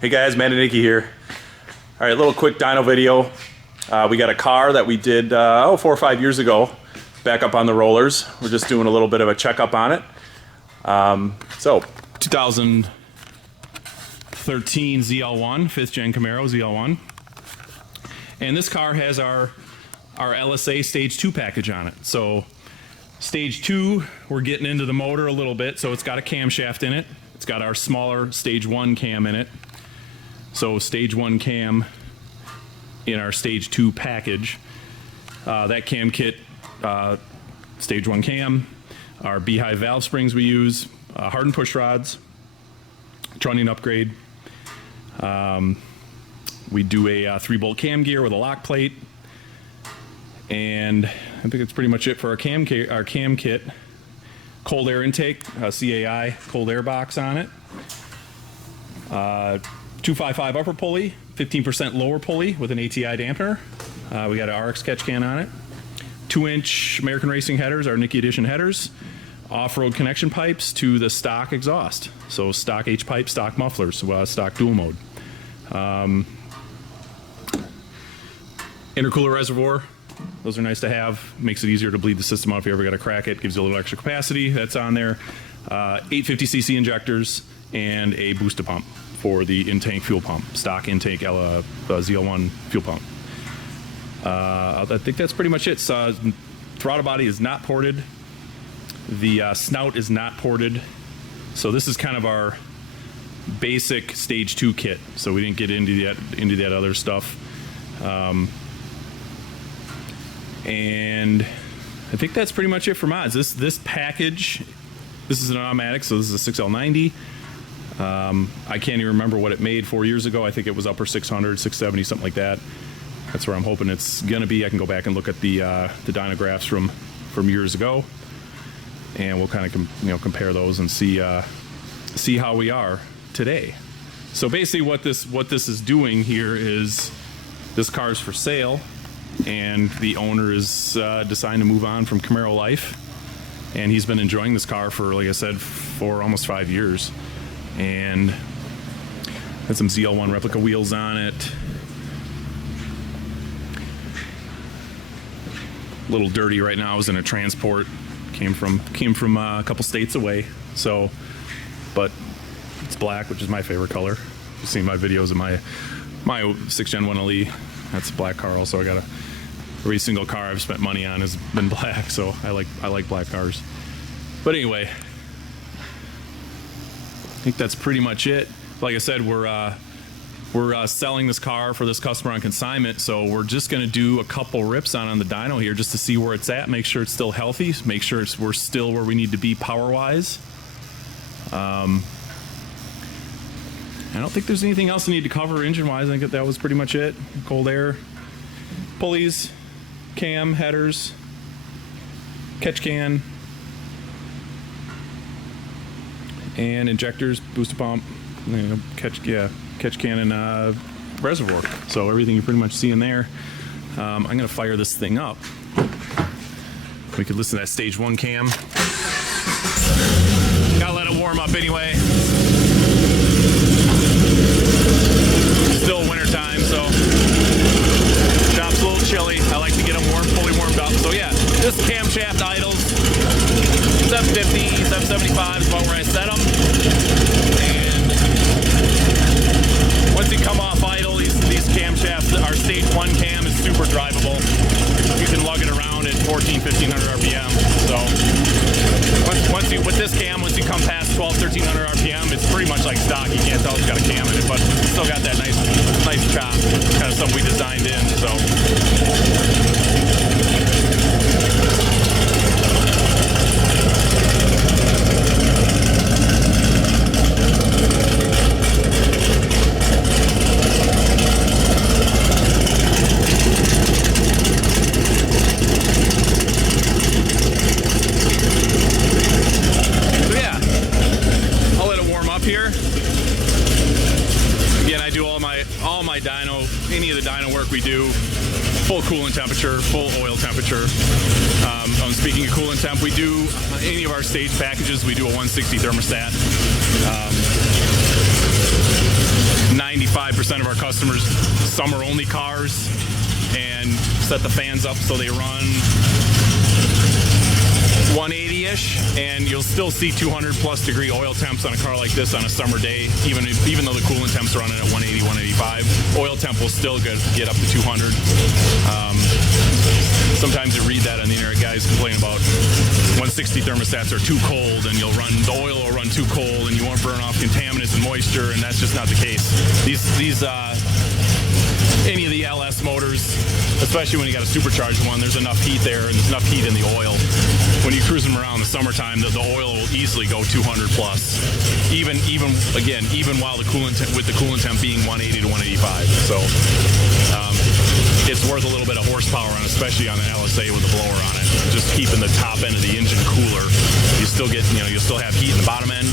Hey guys, Matt and Nickey here. All right, little quick dyno video. We got a car that we did 4 or 5 years ago, back up on the rollers. We're just doing a little bit of a checkup on it. 2013 ZL1, 5th gen Camaro ZL1. And this car has our LSA Stage 2 package on it. So Stage 2, we're getting into the motor a little bit, so it's got a camshaft in it. It's got our smaller Stage 1 cam in it. So Stage 1 cam in our Stage 2 package. That cam kit, Stage 1 cam, our beehive valve springs we use, hardened push rods, trunnion upgrade. We do a 3-bolt cam gear with a lock plate. And I think that's pretty much it for our cam kit. Cold air intake, CAI cold air box on it. 255 upper pulley, 15% lower pulley with an ATI dampener. We got an RX catch can on it. 2-inch American Racing headers, our Nickey Edition headers. Off-road connection pipes to the stock exhaust. So stock H-pipe, stock mufflers, stock dual mode. Intercooler reservoir. Those are nice to have. Makes it easier to bleed the system out if you ever got to crack it. Gives you a little extra capacity. That's on there. 850cc injectors and a booster pump for the in-tank fuel pump. Stock intake ZL1 fuel pump. I think that's pretty much it. Throttle body is not ported. The snout is not ported. So this is kind of our basic Stage 2 kit. So we didn't get into that other stuff. And I think that's pretty much it for mods. This package, this is an automatic, so this is a 6L90. I can't even remember what it made 4 years ago. I think it was upper 600, 670, something like that. That's where I'm hoping it's gonna be. I can go back and look at the dynographs from years ago, and we'll kind of compare those and see how we are today. So basically, what this is doing here is this car is for sale. And the owner is deciding to move on from Camaro life, and he's been enjoying this car for, like I said, for almost 5 years. And had some ZL1 replica wheels on it. A little dirty right now. I was in a transport. Came from a couple states away. So, but it's black, which is my favorite color. You've seen my videos of my 6th gen 1LE. That's a black car also. I got every single car I've spent money on has been black, so I like black cars. But anyway, I think that's pretty much it. Like I said, we're selling this car for this customer on consignment, so we're just gonna do a couple rips on the dyno here just to see where it's at, make sure it's still healthy, make sure we're still where we need to be power-wise. I don't think there's anything else I need to cover engine-wise. I think that was pretty much it. Cold air, pulleys, cam, headers, catch can, and injectors, booster pump, catch can and reservoir. So everything you pretty much see in there. I'm gonna fire this thing up. We could listen to that Stage 1 cam. Gotta let it warm up anyway. Still winter time, so shop's a little chilly. I like to get them fully warmed up. So yeah, this camshaft idles 750, 775 is about where I set them. And once you come off idle, these camshafts, our Stage 1 cam is super drivable. You can lug it around at 1500 RPM. So with this cam, once you come past 1300 RPM, it's pretty much like stock. You can't tell it's got a cam in it, but it's still got that nice chop, kind of stuff we designed in. So. Here again, I do all my dyno, any of the dyno work we do, full coolant temperature, full oil temperature. Speaking of coolant temp, we do any of our stage packages, we do a 160 thermostat. 90% of our customers, summer-only cars, and set the fans up so they run 180-ish, and you'll still see 200+ degree oil temps on a car like this on a summer day, even though the coolant temps are running at 180, 185. Oil temp will still get up to 200. Sometimes you read that on the internet, guys complain about 160 thermostats are too cold, and the oil will run too cold, and you won't burn off contaminants and moisture, and that's just not the case. Any of the LS motors, especially when you got a supercharged one, there's enough heat there, and there's enough heat in the oil. When you cruise them around in the summertime, the oil will easily go 200+. Even while the coolant temp being 180 to 185. So it's worth a little bit of horsepower on, especially on the LSA with a blower on it. Just keeping the top end of the engine cooler. You still get, you'll still have heat in the bottom end.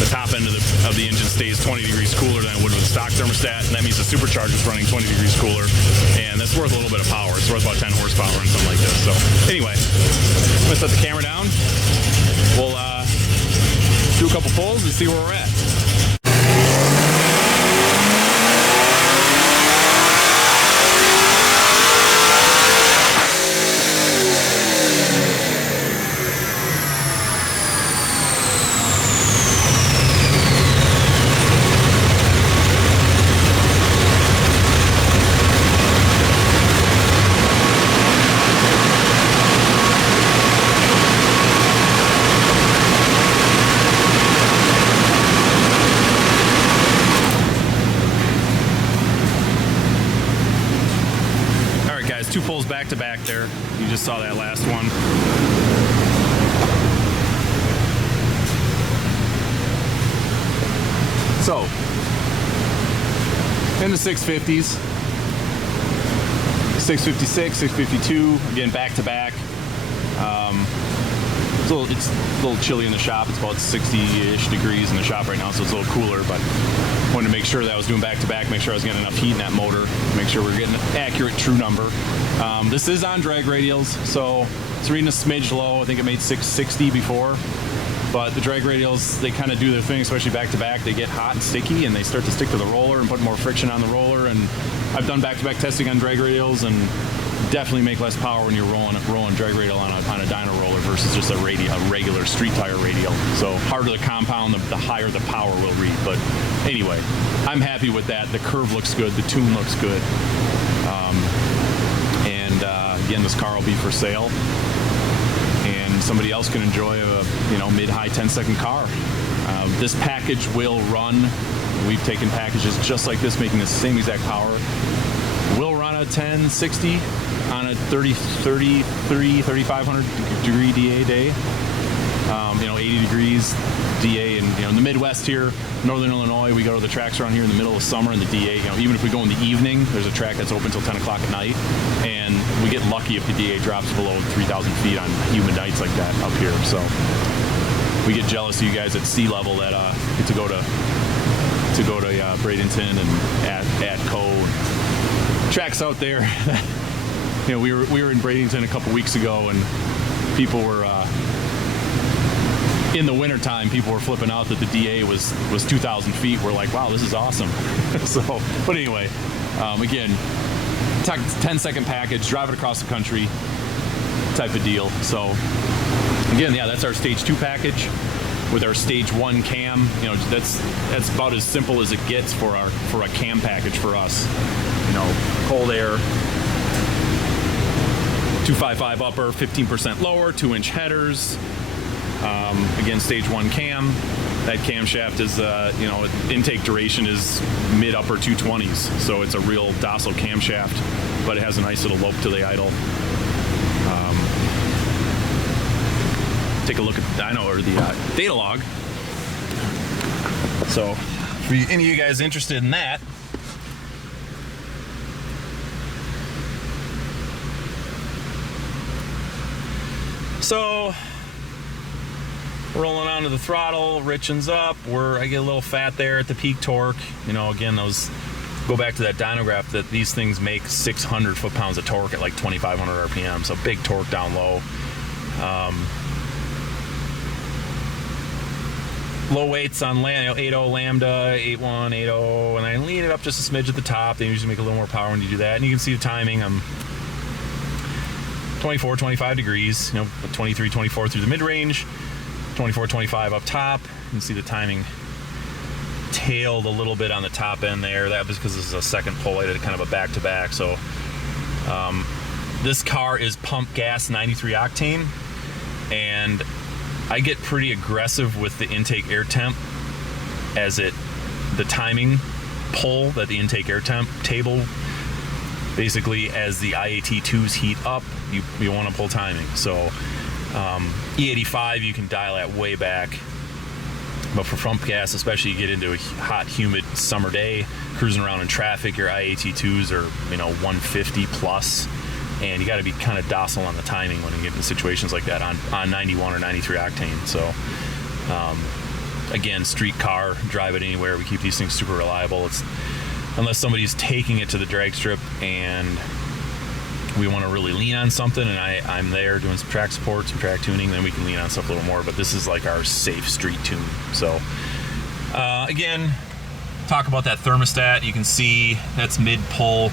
The top end of the engine stays 20 degrees cooler than it would with a stock thermostat, and that means the supercharger is running 20 degrees cooler, and that's worth a little bit of power. It's worth about 10 horsepower on something like this. So anyway, I'm gonna set the camera down. We'll do a couple pulls and see where we're at. Two pulls back to back there. You just saw that last one. So, in the 650s, 656, 652, again back to back. It's a little chilly in the shop. It's about 60-ish degrees in the shop right now, so it's a little cooler, but wanted to make sure that I was doing back to back, make sure I was getting enough heat in that motor, make sure we're getting an accurate, true number. This is on drag radials, so it's reading a smidge low. I think it made 660 before, but the drag radials, they kind of do their thing, especially back to back. They get hot and sticky, and they start to stick to the roller and put more friction on the roller. And I've done back to back testing on drag radials, and definitely make less power when you're rolling drag radial on a dyno roller versus just a regular street tire radial. So harder the compound, the higher the power will read. But anyway, I'm happy with that. The curve looks good. The tune looks good. Again, this car will be for sale, and somebody else can enjoy a mid-high 10-second car. This package will run. We've taken packages just like this, making the same exact power. Will run a 1060 on a 3,500 degree DA day. 80 degrees DA, and in the Midwest here, Northern Illinois, we go to the tracks around here in the middle of summer, and the DA, even if we go in the evening, there's a track that's open till 10 o'clock at night, and we get lucky if the DA drops below 3,000 feet on humid nights like that up here. So we get jealous of you guys at sea level that get to go to Bradenton and Atco, tracks out there. We were in Bradenton a couple weeks ago, and people were in the wintertime, people were flipping out that the DA was 2,000 feet. We're like, wow, this is awesome. But anyway, again, 10-second package, drive it across the country type of deal. So again, yeah, that's our stage 2 package with our stage 1 cam. That's about as simple as it gets for a cam package for us. Cold air, 255 upper, 15% lower, 2-inch headers. Again, stage 1 cam. That camshaft is, intake duration is mid-upper 220s, so it's a real docile camshaft, but it has a nice little lope to the idle. Take a look at the dyno, or the data log. So, for any of you guys interested in that, so rolling onto the throttle, Richens up. I get a little fat there at the peak torque. Again, those go back to that dyno graph that these things make 600 foot-pounds of torque at like 2,500 RPM. So big torque down low. low weights on 8.0 lambda, 8.1, 8.0, and I lean it up just a smidge at the top. They usually make a little more power when you do that. And you can see the timing. I'm 24, 25 degrees, 23, 24 through the mid-range, 24, 25 up top. You can see the timing tailed a little bit on the top end there. That was because this is a second pull. I did kind of a back-to-back. So this car is pump gas 93 octane, and I get pretty aggressive with the intake air temp as the timing pull that the intake air temp table, basically as the IAT2s heat up, you want to pull timing. So E85 you can dial that way back, but for pump gas, especially you get into a hot humid summer day cruising around in traffic, your IAT2s are 150 plus, and you got to be kind of docile on the timing when you get into situations like that on 91 or 93 octane. So again, street car, drive it anywhere. We keep these things super reliable. It's unless somebody's taking it to the drag strip and we want to really lean on something, and I'm there doing some track support, some track tuning, then we can lean on stuff a little more. But this is like our safe street tune. So again, talk about that thermostat. You can see that's mid pull.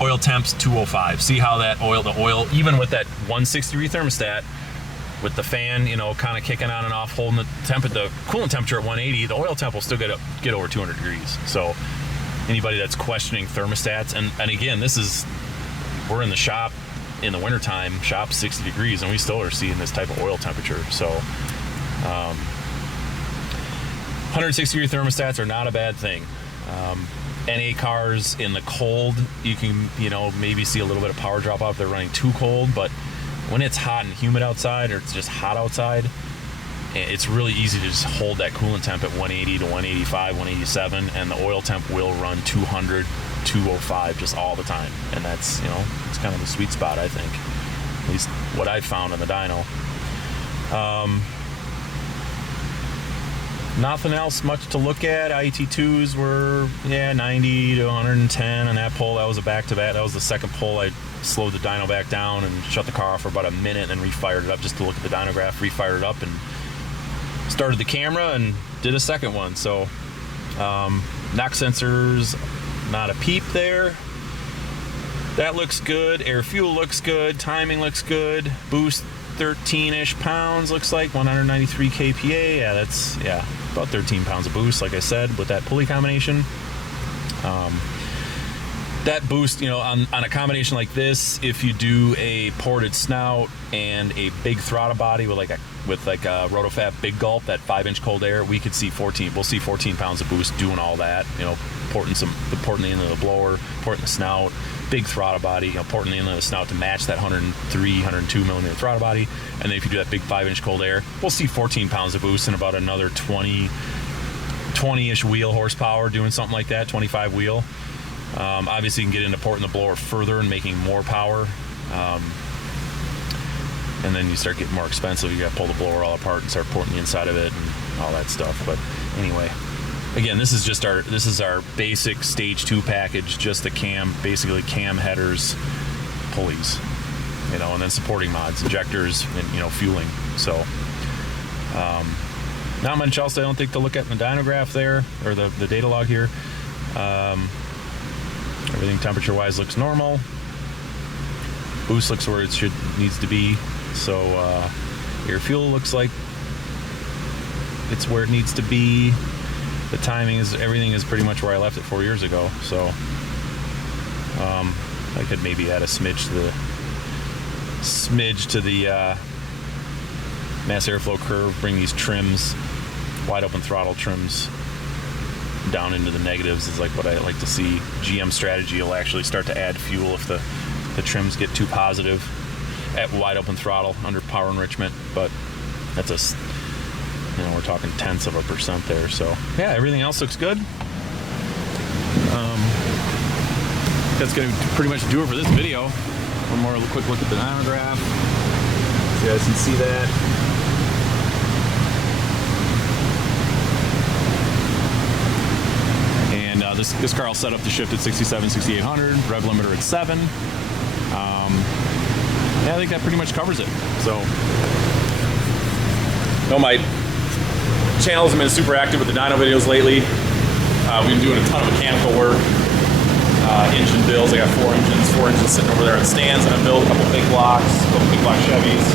Oil temps 205. See how that the oil, even with that 160 degree thermostat, with the fan, kind of kicking on and off, holding the coolant temperature at 180, the oil temp will still get over 200 degrees. So anybody that's questioning thermostats, and again, we're in the shop in the wintertime, shop 60 degrees, and we still are seeing this type of oil temperature. So 160 degree thermostats are not a bad thing. NA cars in the cold, you can, maybe see a little bit of power drop off if they're running too cold, but when it's hot and humid outside, or it's just hot outside, it's really easy to just hold that coolant temp at 180 to 185, 187, and the oil temp will run 200, 205 just all the time. And that's, it's kind of the sweet spot, I think. At least what I've found on the dyno. Nothing else much to look at. IET2s were 90 to 110 on that pull. That was a back-to-back. That was the second pull. I slowed the dyno back down and shut the car off for about a minute, and then refired it up just to look at the dyno graph. Refired it up and started the camera and did a second one. So knock sensors, not a peep there. That looks good. Air fuel looks good. Timing looks good. Boost 13-ish pounds looks like, 193 kPa. That's about 13 pounds of boost, like I said, with that pulley combination. That boost, on a combination like this, if you do a ported snout and a big throttle body with a Rotofab big gulp, that 5-inch cold air, we'll see 14 pounds of boost doing all that. Porting the end of the blower, porting the snout, big throttle body, porting the end of the snout to match that 103, 102 millimeter throttle body. And then if you do that big 5-inch cold air, we'll see 14 pounds of boost and about another 20-ish wheel horsepower doing something like that, 25 wheel. Obviously, you can get into porting the blower further and making more power. And then you start getting more expensive. You got to pull the blower all apart and start porting the inside of it and all that stuff. But anyway, again, this is our basic stage 2 package, just the basically cam headers, pulleys, and then supporting mods, injectors, and fueling. So not much else I don't think to look at in the dyno graph there, or the data log here. Everything temperature wise looks normal. Boost looks where it needs to be. So air fuel looks like it's where it needs to be. The timing everything is pretty much where I left it 4 years ago. So I could maybe add a smidge to the mass airflow curve, bring these trims, wide open throttle trims, down into the negatives is like what I like to see. GM strategy will actually start to add fuel if the trims get too positive at wide open throttle under power enrichment, but that's we're talking tenths of a percent there. So yeah, everything else looks good. That's going to pretty much do it for this video. One more quick look at the dyno graph, so you guys can see that. And this car will set up to shift at 67, 6800, rev limiter at 7. Yeah, I think that pretty much covers it. So, no, mate. channel hasn't been super active with the dyno videos lately. We've been doing a ton of mechanical work, engine builds. I got four engines sitting over there on stands, and I built a couple big blocks, a couple big block Chevys,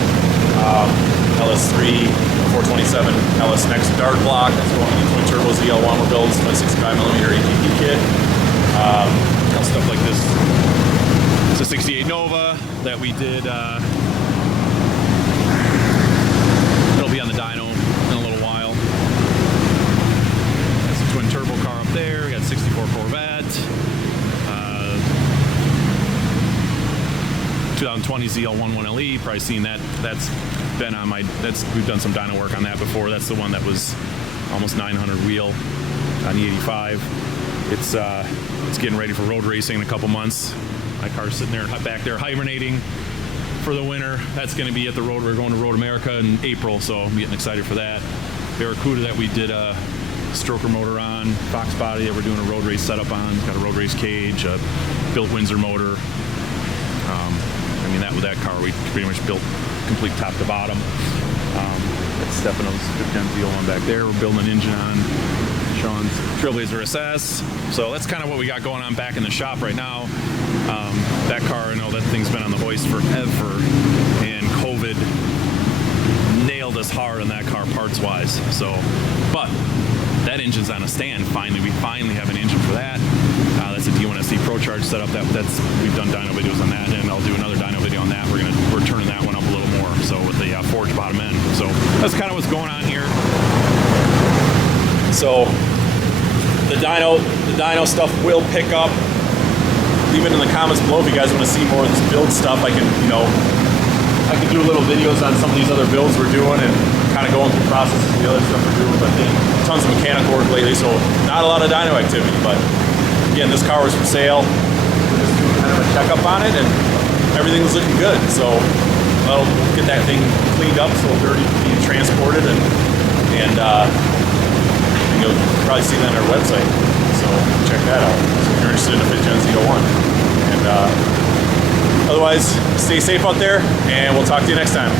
LS3, 427 LS Next Dart block. That's going in the twin turbo ZL1 we're building, 65mm ATP kit. Stuff like this. It's a 68 Nova that we did. It'll be on the dyno in a little while. That's a twin turbo car up there. We got 64 Corvette. 2020 ZL1 1LE. Probably seen that. That's been on my. We've done some dyno work on that before. That's the one that was almost 900 wheel on the 85. It's getting ready for road racing in a couple months. My car's sitting there back there hibernating for the winter. That's going to be at the road. We're going to Road America in April, so I'm getting excited for that. Barracuda that we did a stroker motor on, Fox body that we're doing a road race setup on. It's got a road race cage, a built Windsor motor. I mean, that car we pretty much built complete top to bottom. That's Stefano's 510 ZL1 back there. We're building an engine on Sean's Trailblazer SS. So that's kind of what we got going on back in the shop right now. That car, I know that thing's been on the hoist forever, and COVID nailed us hard on that car parts-wise. So, but that engine's on a stand. We finally have an engine for that. That's a D1SC Pro Charge setup. We've done dyno videos on that, and I'll do another dyno video on that. We're turning that one up a little more, so with the forged bottom end. So that's kind of what's going on here. So the dyno stuff will pick up. Leave it in the comments below if you guys want to see more of this build stuff. I can do little videos on some of these other builds we're doing and kind of going through processes of the other stuff we're doing. But tons of mechanical work lately, so not a lot of dyno activity. But again, this car was for sale. We're just doing kind of a checkup on it, and everything was looking good. So we'll get that thing cleaned up, so dirty being transported, and you'll probably see that on our website. So check that out. So if you're interested in a 5th Gen ZL1. And otherwise, stay safe out there, and we'll talk to you next time.